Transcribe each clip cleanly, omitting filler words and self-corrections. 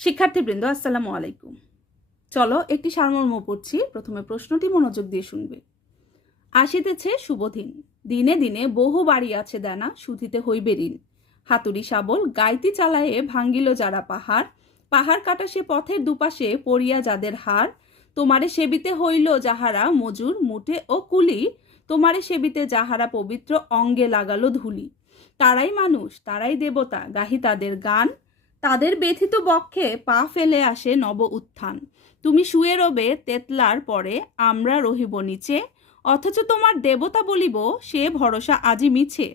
শিক্ষার্থীবৃন্দ আসসালামু আলাইকুম। চলো একটি সারমর্ম পড়ছি। প্রথমে প্রশ্নটি মনোযোগ দিয়ে শুনবে। আসিতেছে শুভদিন, দিনে দিনে বহু বাড়ি আছে দানা, শুধিতে হইবে ঋণ। হাতুড়ি শাবল গাইতি চালায়ে ভাঙ্গিল যারা পাহাড়, পাহাড় কাটা সে পথের দুপাশে পড়িয়া যাদের হার। তোমারে সেবিতে হইল যাহারা মজুর মুঠে ও কুলি, তোমারে সেবিতে যাহারা পবিত্র অঙ্গে লাগালো ধুলি। তারাই মানুষ, তারাই দেবতা, গাহি তাদের গান, তাদের ব্যথিত বক্ষে পা ফেলে আসে নব উত্থান। তুমি শুয়ে রবে তেতলার পরে, আমরা রহিব নিচে, অথচ তোমার দেবতা বলিব সে ভরসা আজি মিছে।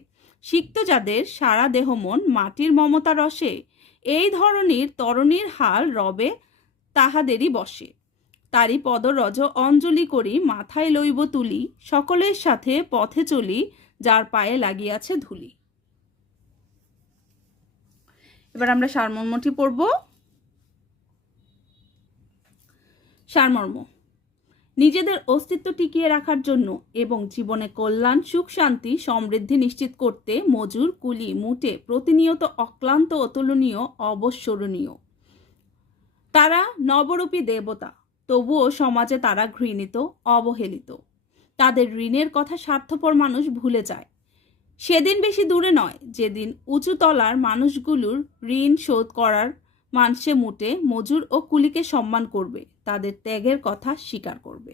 সিক্ত যাদের সারা দেহ মন মাটির মমতা রসে, এই ধরনীর তরণীর হাল রবে তাহাদেরই বসে। তারি পদরজ অঞ্জলি করি মাথায় লইব তুলি, সকলের সাথে পথে চলি যার পায়ে লাগিয়াছে ধুলি। এবার আমরা সারমর্মটি পড়ব। সারমর্ম: নিজেদের অস্তিত্ব টিকিয়ে রাখার জন্য এবং জীবনে কল্যাণ, সুখ, শান্তি, সমৃদ্ধি নিশ্চিত করতে মজুর, কুলি, মুটে প্রতিনিয়ত অক্লান্ত, অতুলনীয়, অবস্মরণীয়। তারা নবরূপী দেবতা, তবুও সমাজে তারা ঘৃণিত, অবহেলিত। তাদের ঋণের কথা স্বার্থপর মানুষ ভুলে যায়। সেদিন বেশি দূরে নয় যেদিন উঁচু তলার মানুষগুলোর ঋণ শোধ করার মানসে মুটে মজুর ও কুলিকে সম্মান করবে, তাদের ত্যাগের কথা স্বীকার করবে।